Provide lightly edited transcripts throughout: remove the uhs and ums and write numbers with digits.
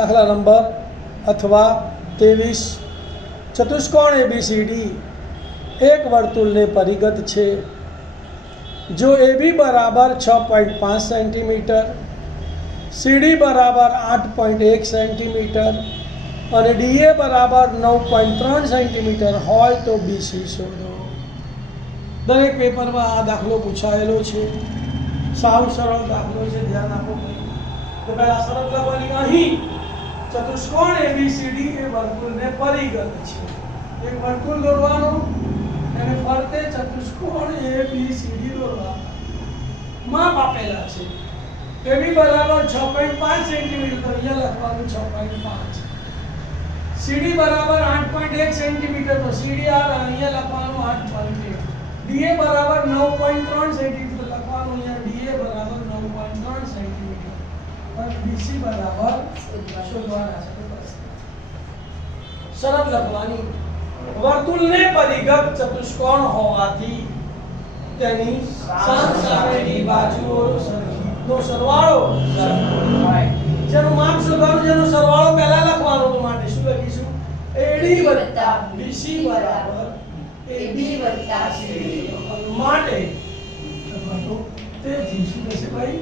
દાખલા નંબર અથવા 23 ચતુષ્કોણ ABCD એક વર્તુળને પરિગત છે। જો AB બરાબર 6.5 સેન્ટીમીટર, CD બરાબર 8.1 સેન્ટીમીટર અને DA બરાબર 9.3 સેન્ટીમીટર હોય તો BC શોધો। દરેક પેપરમાં આ દાખલો પૂછાયેલો છે। સાવ સરળ દાખલો છે, ધ્યાન આપો। તો પહેલા શરત લખવાની, અહીં ચતુષ્કોણ ABCD એ વર્તુળને પરિગત છે। એક વર્તુળ દોરવાનું, એને ફરતે ચતુષ્કોણ ABCD દોરવાના, માપ આપેલા છે। AB બરાબર 6.5 સેન્ટીમીટર, અહીંયા લખવાનું 6.5। CD બરાબર 8.1 સેન્ટીમીટર, તો CD અહીંયા લખવાનું 8.1। DA બરાબર 9.3 સેન્ટીમીટર, લખવાનું અહીંયા DA બરાબર 9.3 સેન્ટીમીટર। અને BC બરાબર શોધવાના છે। શરત લખવાની, વર્તુળને પરિગત ચતુષ્કોણ હોવાથી તેની સામેની બાજુઓ સરખી, નો સરવાળો જેનું માપ શોધવાનું, જેનો સરવાળો પહેલા લખવાનો, તો માટે શું લખીશું? AD વત્તા BC બરાબર AB વત્તા CD। માટે તેથી શું થશે ભાઈ?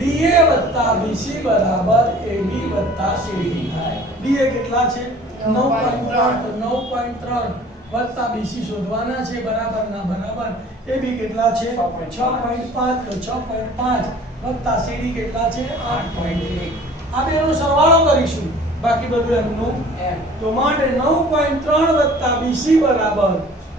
DA વત્તા BC બરાબર AB વત્તા CD થાય। DA કેટલા છે? 9.3, 9.3 વત્તા BC શોધવાના છે, બરાબર ના બરાબર। AB કેટલા છે? 6.5, તો 6.5 વત્તા CD કેટલા છે? 8.1। આ બેનો સરવાળો કરીશું, બાકી બધું એમનું એમ। તો માટે 9.3 વત્તા BC બરાબર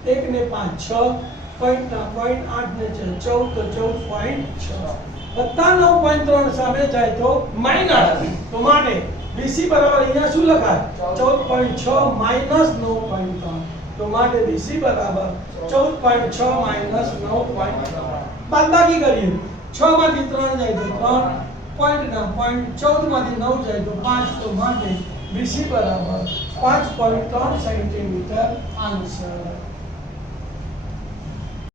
1 ને 5 6, પોઈન્ટ ના પોઈન્ટ 8 ને 14, તો 14.6 વત્તા 9.3 સામે જાય તો માઈનસ, તો માટે BC બરાબર અહીંયા શું લખાય? 14.6 માઈનસ 9.3, તો માટે BC બરાબર 14.6 માઈનસ 9.3। બાદબાકી કરીએ, 6 માંથી 3 જાય તો 3, પોઈન્ટ ના પોઈન્ટ 14 માંથી 9 જાય તો 5, તો માટે BC બરાબર 5.3 સેન્ટીમીટર આન્સર।